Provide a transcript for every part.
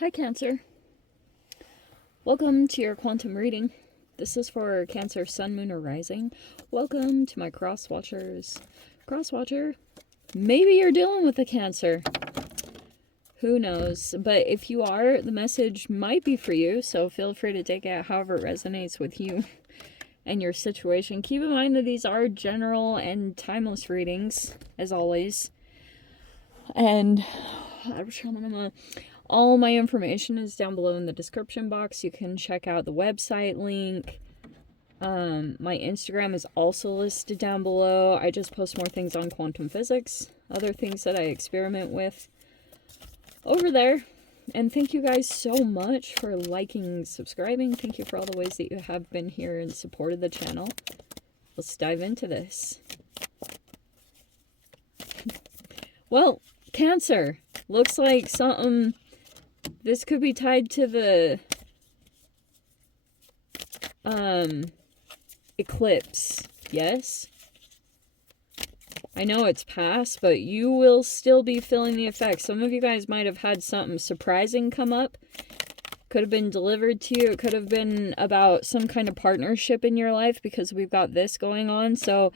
Hi Cancer. Welcome to your quantum reading. This is for Cancer, Sun, Moon, or Rising. Welcome to my cross watchers. Cross watcher, maybe you're dealing with a Cancer. Who knows? But if you are, the message might be for you, so feel free to take it however it resonates with you and your situation. Keep in mind that these are general and timeless readings, as always. And all my information is down below in the description box. You can check out the website link. My Instagram is also listed down below. I just post more things on quantum physics, other things that I experiment with over there. And thank you guys so much for liking and subscribing. Thank you for all the ways that you have been here and supported the channel. Let's dive into this. Well, Cancer. Looks like something... This could be tied to the... eclipse. Yes? I know it's past, but you will still be feeling the effects. Some of you guys might have had something surprising come up. Could have been delivered to you. It could have been about some kind of partnership in your life because we've got this going on. So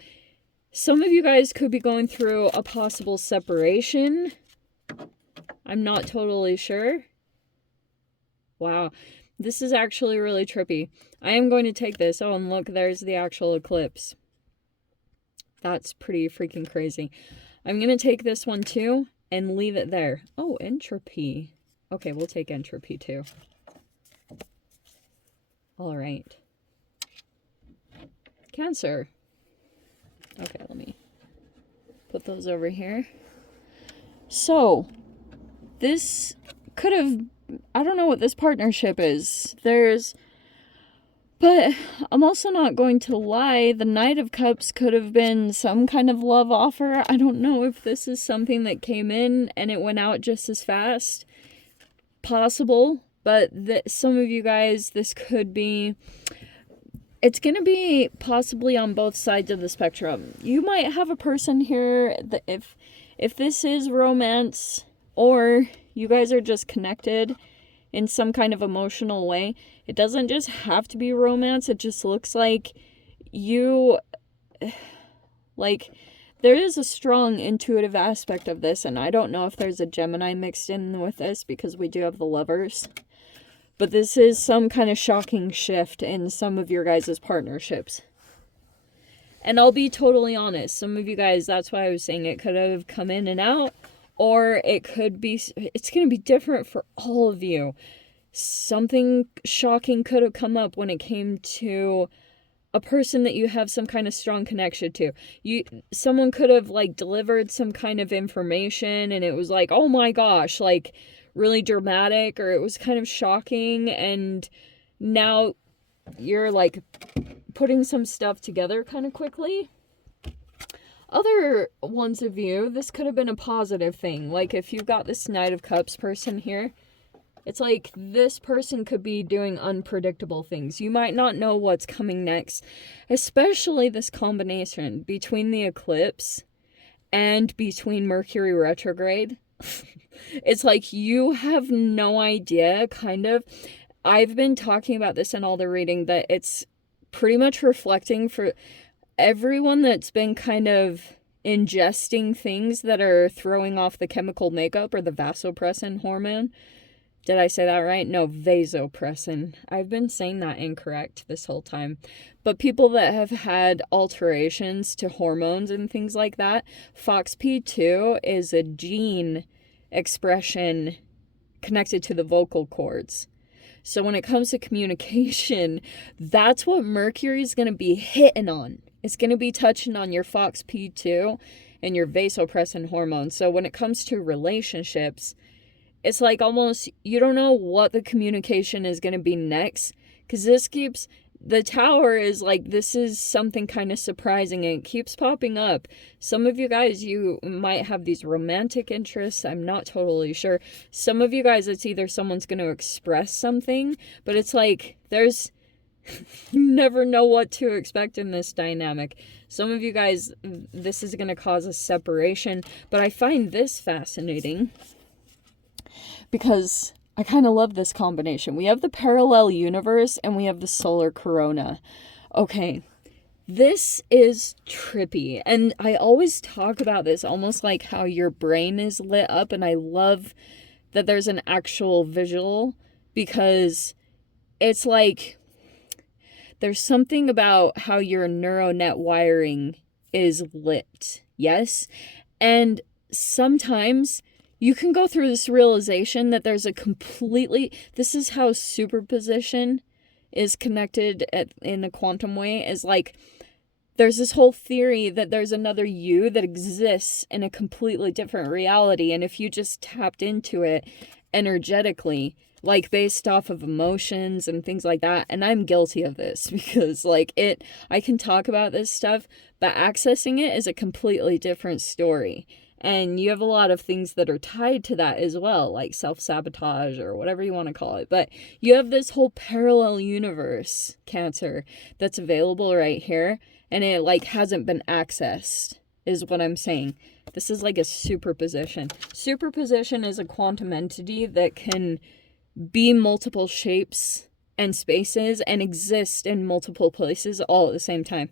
some of you guys could be going through a possible separation. I'm not totally sure. Wow. This is actually really trippy. I am going to take this. Oh, and look, there's the actual eclipse. That's pretty freaking crazy. I'm going to take this one too and leave it there. Oh, entropy. Okay, we'll take entropy too. All right. Cancer. Okay, let me put those over here. So, this could have... I don't know what this partnership is. But I'm also not going to lie. The Knight of Cups could have been some kind of love offer. I don't know if this is something that came in and it went out just as fast. Possible. But some of you guys, this could be... It's going to be possibly on both sides of the spectrum. You might have a person here that if this is romance or you guys are just connected in some kind of emotional way, it doesn't just have to be romance. It just looks like you, like, there is a strong intuitive aspect of this, and I don't know if there's a Gemini mixed in with this because we do have the Lovers. But this is some kind of shocking shift in some of your guys' partnerships. And I'll be totally honest, some of you guys, that's why I was saying it could have come in and out. Or it could be, it's going to be different for all of you. Something shocking could have come up when it came to a person that you have some kind of strong connection to. Someone could have like delivered some kind of information and it was like, oh my gosh, like really dramatic, or it was kind of shocking, and now you're like putting some stuff together kind of quickly. Other ones of you, this could have been a positive thing. Like if you've got this Knight of Cups person here, it's like this person could be doing unpredictable things. You might not know what's coming next, especially this combination between the eclipse and between Mercury retrograde. It's like you have no idea, kind of. I've been talking about this in all the reading, that it's pretty much reflecting for everyone that's been kind of ingesting things that are throwing off the chemical makeup or the vasopressin hormone. Did I say that right? No, vasopressin. I've been saying that incorrect this whole time. But people that have had alterations to hormones and things like that, FOXP2 is a gene expression connected to the vocal cords. So when it comes to communication, that's what Mercury's going to be hitting on. It's going to be touching on your FOXP2 and your vasopressin hormone. So when it comes to relationships, it's like almost, you don't know what the communication is going to be next. Because this keeps, the Tower is like, this is something kind of surprising and it keeps popping up. Some of you guys, you might have these romantic interests. I'm not totally sure. Some of you guys, it's either someone's going to express something, but it's like, there's... You never know what to expect in this dynamic. Some of you guys, this is going to cause a separation, but I find this fascinating because I kind of love this combination. We have the parallel universe and we have the solar corona. Okay, this is trippy. And I always talk about this almost like how your brain is lit up. And I love that there's an actual visual, because it's like there's something about how your neural net wiring is lit. Yes? And sometimes you can go through this realization that there's a completely, this is how superposition is connected in a quantum way, is like there's this whole theory that there's another you that exists in a completely different reality, and if you just tapped into it energetically, like based off of emotions and things like that, and I'm guilty of this because like I can talk about this stuff, but accessing it is a completely different story. And you have a lot of things that are tied to that as well, like self-sabotage or whatever you want to call it. But you have this whole parallel universe, Cancer, that's available right here, and it like hasn't been accessed, is what I'm saying. This is like a superposition. Superposition is a quantum entity that can be multiple shapes and spaces and exist in multiple places all at the same time.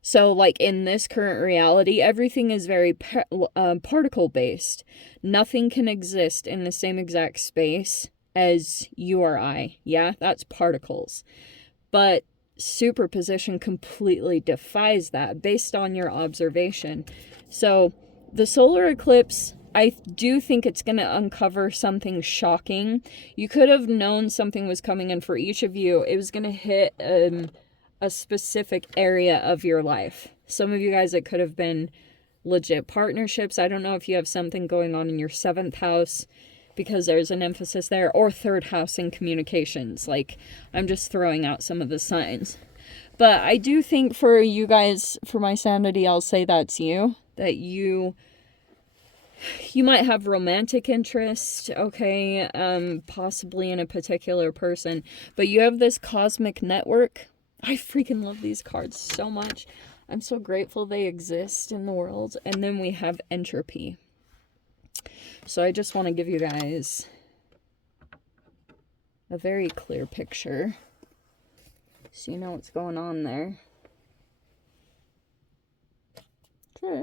So, like, in this current reality, everything is very particle-based. Nothing can exist in the same exact space as you or I. Yeah, that's particles. But superposition completely defies that based on your observation. So, the solar eclipse, I do think it's going to uncover something shocking. You could have known something was coming, and for each of you, it was going to hit a specific area of your life. Some of you guys, it could have been legit partnerships. I don't know if you have something going on in your 7th house, because there's an emphasis there, or 3rd house in communications. Like, I'm just throwing out some of the signs. But I do think for you guys, for my sanity, I'll say that's you. That you might have romantic interest, okay, possibly in a particular person. But you have this cosmic network. I freaking love these cards so much. I'm so grateful they exist in the world. And then we have entropy. So I just want to give you guys a very clear picture, so you know what's going on there. Okay.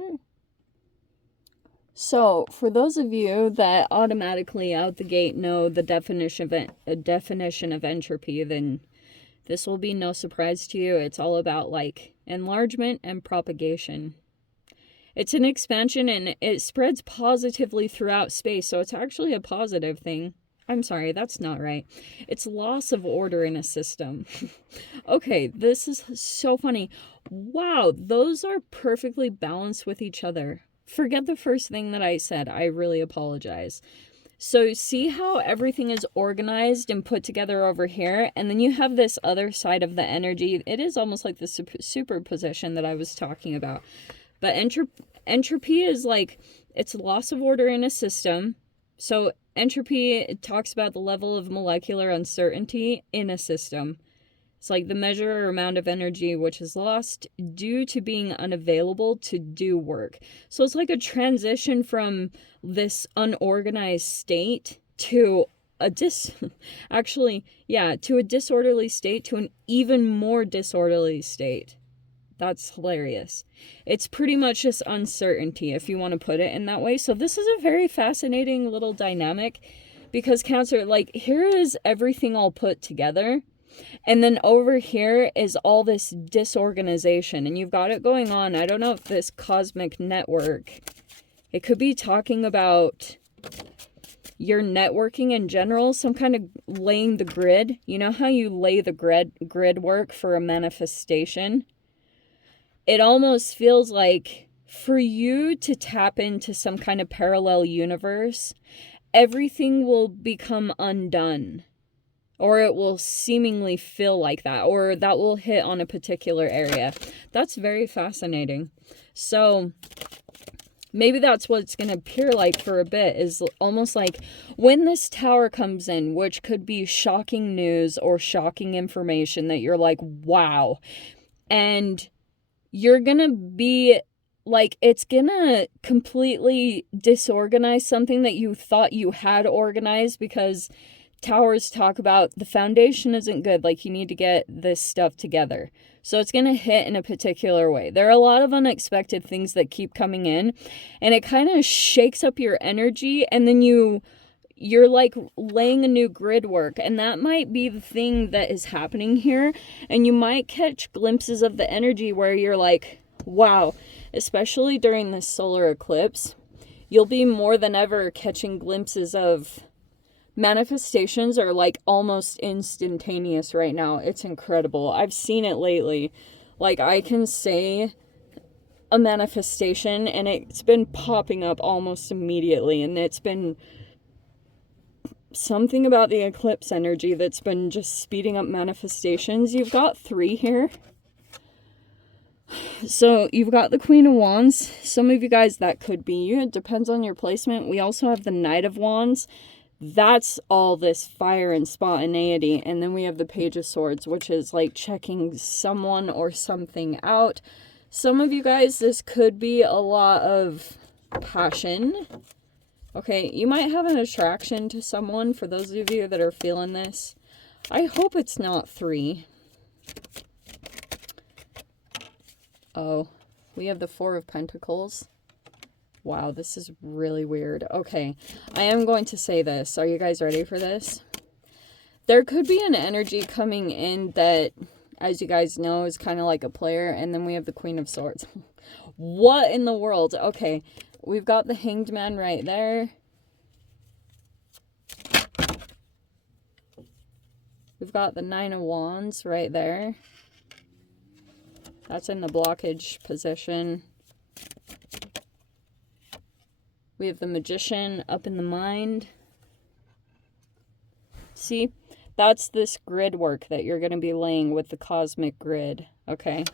So, for those of you that automatically out the gate know the definition of entropy, then this will be no surprise to you. It's all about, like, enlargement and propagation. It's an expansion, and it spreads positively throughout space, so it's actually a positive thing. I'm sorry, that's not right. It's loss of order in a system. Okay, this is so funny. Wow, those are perfectly balanced with each other. Forget the first thing that I said. I really apologize. So see how everything is organized and put together over here, and then you have this other side of the energy. It is almost like the superposition that I was talking about. But entropy is like, it's loss of order in a system. So entropy, it talks about the level of molecular uncertainty in a system. It's like the measure or amount of energy which is lost due to being unavailable to do work. So it's like a transition from this unorganized state to a to a disorderly state, to an even more disorderly state. That's hilarious. It's pretty much just uncertainty, if you want to put it in that way. So this is a very fascinating little dynamic, because Cancer, like, here is everything all put together. And then over here is all this disorganization, and you've got it going on. I don't know if this cosmic network, it could be talking about your networking in general, some kind of laying the grid. You know how you lay the grid work for a manifestation? It almost feels like for you to tap into some kind of parallel universe, everything will become undone. Or it will seemingly feel like that. Or that will hit on a particular area. That's very fascinating. So maybe that's what it's going to appear like for a bit. Is almost like when this tower comes in, which could be shocking news or shocking information that you're like, wow. And you're going to be like, it's going to completely disorganize something that you thought you had organized, because Towers talk about the foundation isn't good, like you need to get this stuff together. So it's going to hit in a particular way. There are a lot of unexpected things that keep coming in, and it kind of shakes up your energy, and then you're like laying a new grid work, and that might be the thing that is happening here. And you might catch glimpses of the energy where you're like, wow, especially during this solar eclipse, you'll be more than ever catching glimpses of manifestations are like almost instantaneous right now. It's incredible. I've seen it lately. Like, I can say a manifestation and it's been popping up almost immediately, and it's been something about the eclipse energy that's been just speeding up manifestations. You've got 3 here. So you've got the Queen of Wands. Some of you guys, that could be you. It depends on your placement. We also have the Knight of Wands. That's all this fire and spontaneity. And then we have the Page of Swords, which is like checking someone or something out. Some of you guys, this could be a lot of passion. Okay, you might have an attraction to someone, for those of you that are feeling this. I hope it's not 3. Oh, we have the 4 of Pentacles. Wow, this is really weird. Okay, I am going to say this. Are you guys ready for this? There could be an energy coming in that, as you guys know, is kind of like a player. And then we have the Queen of Swords. What in the world? Okay, we've got the Hanged Man right there. We've got the 9 of Wands right there. That's in the blockage position. We have the Magician up in the mind. See, that's this grid work that you're going to be laying with the cosmic grid, okay?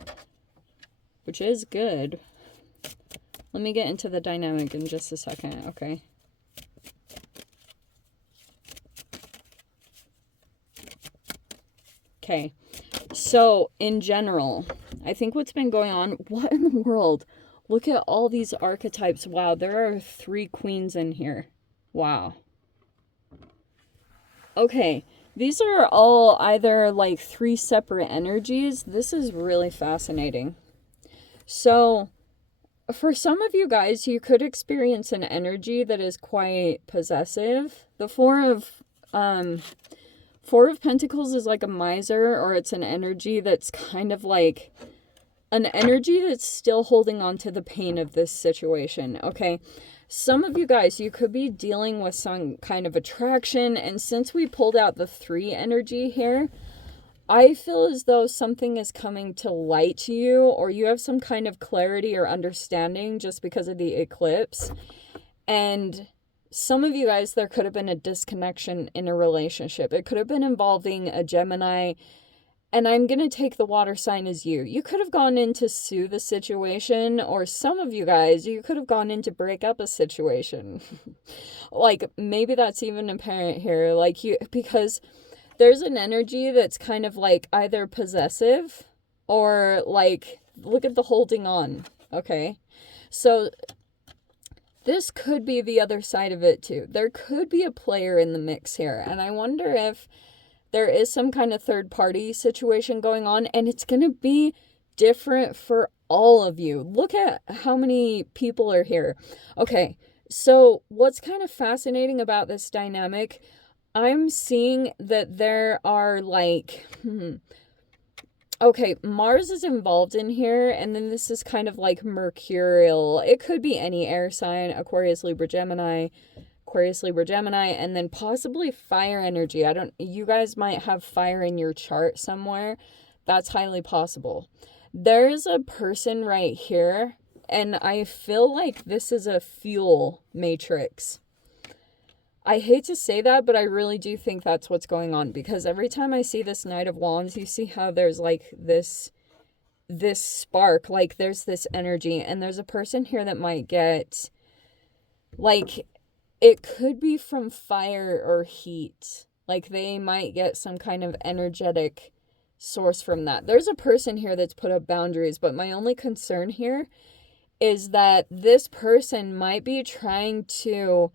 Which is good. Let me get into the dynamic in just a second, okay? Okay, so in general, I think what's been going on, what in the world? Look at all these archetypes. Wow, there are 3 queens in here. Wow. Okay, these are all either like 3 separate energies. This is really fascinating. So, for some of you guys, you could experience an energy that is quite possessive. The 4 of Pentacles is like a miser, or it's an energy that's kind of like an energy that's still holding on to the pain of this situation, okay? Some of you guys, you could be dealing with some kind of attraction, and since we pulled out the 3 energy here, I feel as though something is coming to light to you, or you have some kind of clarity or understanding just because of the eclipse. And some of you guys, there could have been a disconnection in a relationship. It could have been involving a Gemini. And I'm going to take the water sign as you. You could have gone in to sue the situation, or some of you guys, you could have gone in to break up a situation. Like, maybe that's even apparent here. Like, because there's an energy that's kind of like either possessive or like, look at the holding on, okay? So this could be the other side of it too. There could be a player in the mix here. And I wonder if there is some kind of third party situation going on, and it's going to be different for all of you. Look at how many people are here. Okay, so what's kind of fascinating about this dynamic, I'm seeing that there are like, okay, Mars is involved in here, and then this is kind of like mercurial. It could be any air sign, Aquarius, Libra, Gemini, and then possibly fire energy. You guys might have fire in your chart somewhere. That's highly possible. There's a person right here, and I feel like this is a fuel matrix. I hate to say that, but I really do think that's what's going on, because every time I see this Knight of Wands, you see how there's like this spark, like there's this energy, and there's a person here that might get like, it could be from fire or heat. Like, they might get some kind of energetic source from that. There's a person here that's put up boundaries, but my only concern here is that this person might be trying to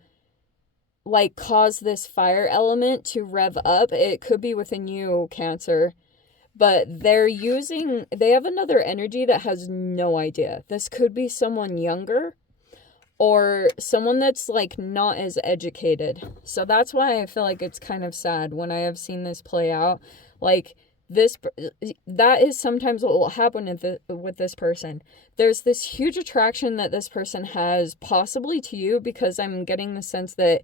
like cause this fire element to rev up. It could be within you, Cancer. But they have another energy that has no idea. This could be someone younger or someone that's like not as educated. So that's why I feel like it's kind of sad when I have seen this play out. Like that is sometimes what will happen with this person. There's this huge attraction that this person has possibly to you, because I'm getting the sense that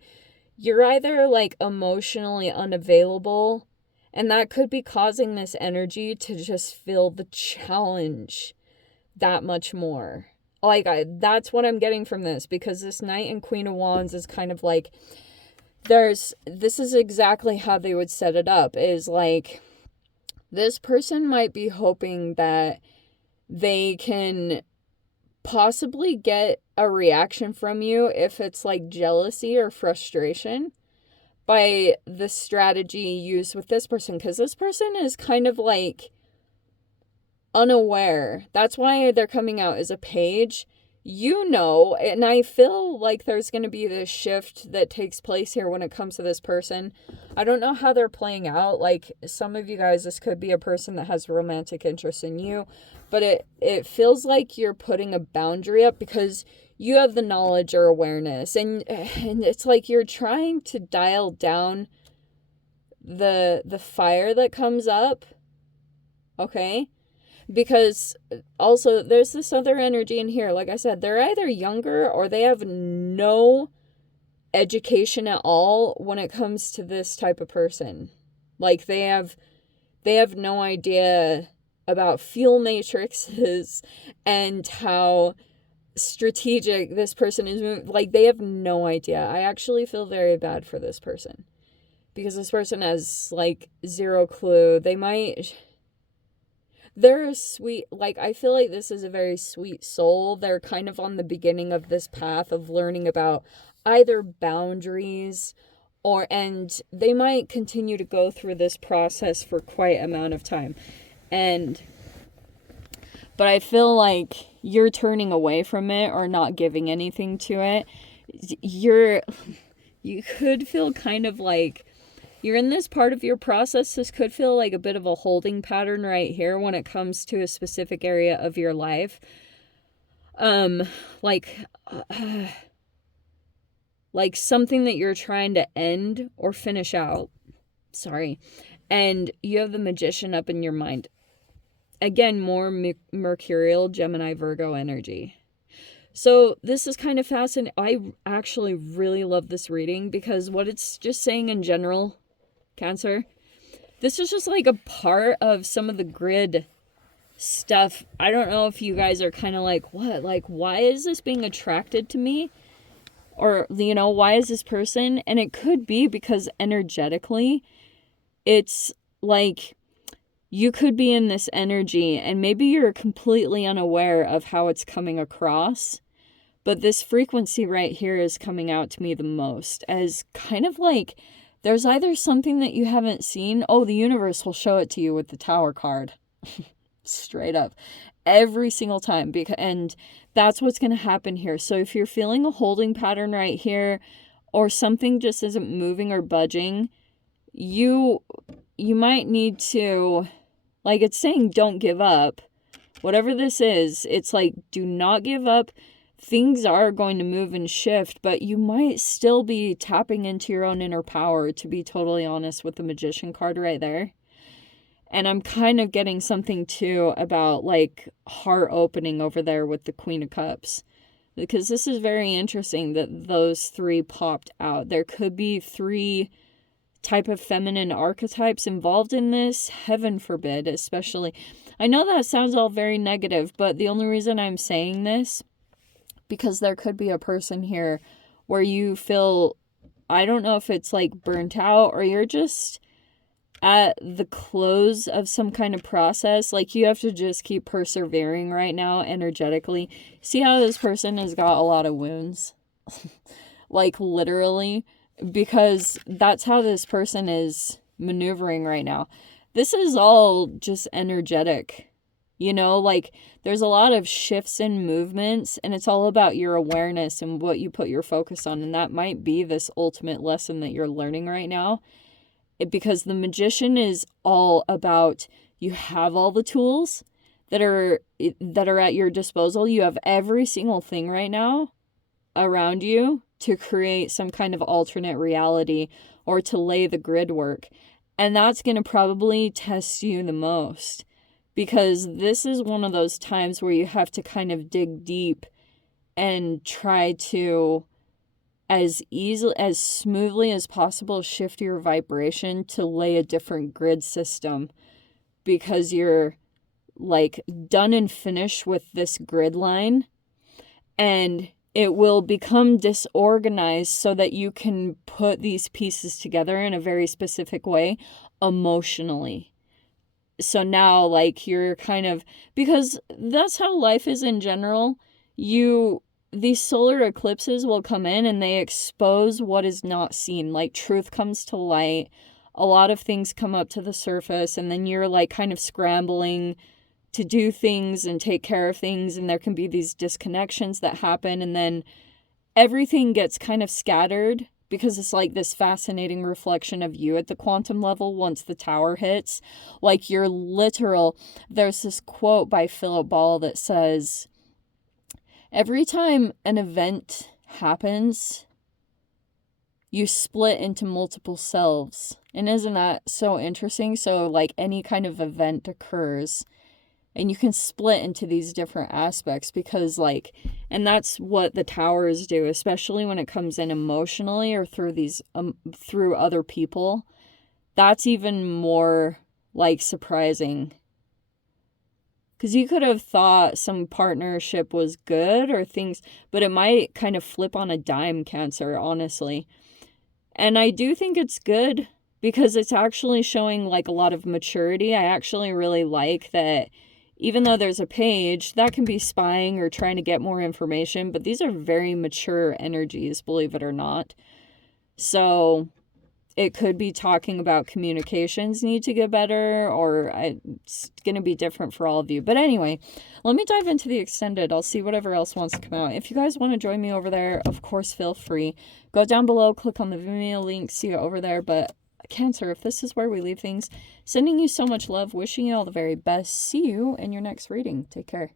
you're either like emotionally unavailable, and that could be causing this energy to just feel the challenge that much more. Like, that's what I'm getting from this, because this Knight and Queen of Wands is kind of like, this is exactly how they would set it up, is like, this person might be hoping that they can possibly get a reaction from you, if it's like jealousy or frustration, by the strategy used with this person, because this person is kind of like unaware. That's why they're coming out as a page. And I feel like there's going to be this shift that takes place here when it comes to this person. I don't know how they're playing out. Like, some of you guys, this could be a person that has romantic interest in you, but it feels like you're putting a boundary up because you have the knowledge or awareness, and it's like you're trying to dial down the fire that comes up, okay? Because also there's this other energy in here. Like I said, they're either younger or they have no education at all when it comes to this type of person. Like, they have no idea about fuel matrices and how strategic this person is. Like, they have no idea. I actually feel very bad for this person, because this person has like zero clue. They're a sweet, like, I feel like this is a very sweet soul. They're kind of on the beginning of this path of learning about either boundaries and they might continue to go through this process for quite an amount of time. But I feel like you're turning away from it or not giving anything to it. You could feel kind of like you're in this part of your process. This could feel like a bit of a holding pattern right here when it comes to a specific area of your life. Like something that you're trying to end or finish out. Sorry. And you have the Magician up in your mind. Again, more Mercurial, Gemini, Virgo energy. So this is kind of fascinating. I actually really love this reading, because what it's just saying in general, Cancer, this is just like a part of some of the grid stuff. I don't know if you guys are kind of like, what? Like, why is this being attracted to me? Or, why is this person? And it could be because energetically, it's like you could be in this energy and maybe you're completely unaware of how it's coming across. But this frequency right here is coming out to me the most as kind of like there's either something that you haven't seen. Oh, the universe will show it to you with the Tower card. Straight up. Every single time. And that's what's going to happen here. So if you're feeling a holding pattern right here, or something just isn't moving or budging, you might need to, like, it's saying don't give up. Whatever this is, it's like, do not give up. Things are going to move and shift, but you might still be tapping into your own inner power, to be totally honest, with the Magician card right there. And I'm kind of getting something too about like heart opening over there with the Queen of Cups, because this is very interesting that those three popped out. There could be three type of feminine archetypes involved in this, heaven forbid, especially. I know that sounds all very negative, but the only reason I'm saying this, because there could be a person here where you feel, I don't know if it's like burnt out, or you're just at the close of some kind of process. Like, you have to just keep persevering right now energetically. See how this person has got a lot of wounds? Like, literally, because that's how this person is maneuvering right now. This is all just energetic. You know, like there's a lot of shifts and movements, and it's all about your awareness and what you put your focus on. And that might be this ultimate lesson that you're learning right now. Because the magician is all about, you have all the tools that are at your disposal. You have every single thing right now around you to create some kind of alternate reality or to lay the grid work. And that's going to probably test you the most, because this is one of those times where you have to kind of dig deep and try to, as easily, as smoothly as possible, shift your vibration to lay a different grid system, because you're like done and finished with this grid line, and it will become disorganized so that you can put these pieces together in a very specific way emotionally. So now, like, you're kind of, because that's how life is in general. These solar eclipses will come in and they expose what is not seen. Like, truth comes to light. A lot of things come up to the surface, and then you're like kind of scrambling to do things and take care of things, and there can be these disconnections that happen, and then everything gets kind of scattered, because it's like this fascinating reflection of you at the quantum level once the tower hits. Like, you're literal. There's this quote by Philip Ball that says, every time an event happens, you split into multiple selves. And isn't that so interesting? So, like, any kind of event occurs, and you can split into these different aspects, because, like, and that's what the towers do, especially when it comes in emotionally or through these, through other people. That's even more, like, surprising. Because you could have thought some partnership was good or things, but it might kind of flip on a dime, Cancer, honestly. And I do think it's good, because it's actually showing, like, a lot of maturity. I actually really like that. Even though there's a page, that can be spying or trying to get more information, but these are very mature energies, believe it or not. So it could be talking about communications need to get better, or it's going to be different for all of you. But anyway, let me dive into the extended. I'll see whatever else wants to come out. If you guys want to join me over there, of course, feel free. Go down below, click on the Vimeo link, see it over there. But Cancer, if this is where we leave things, sending you so much love, wishing you all the very best. See you in your next reading. Take care.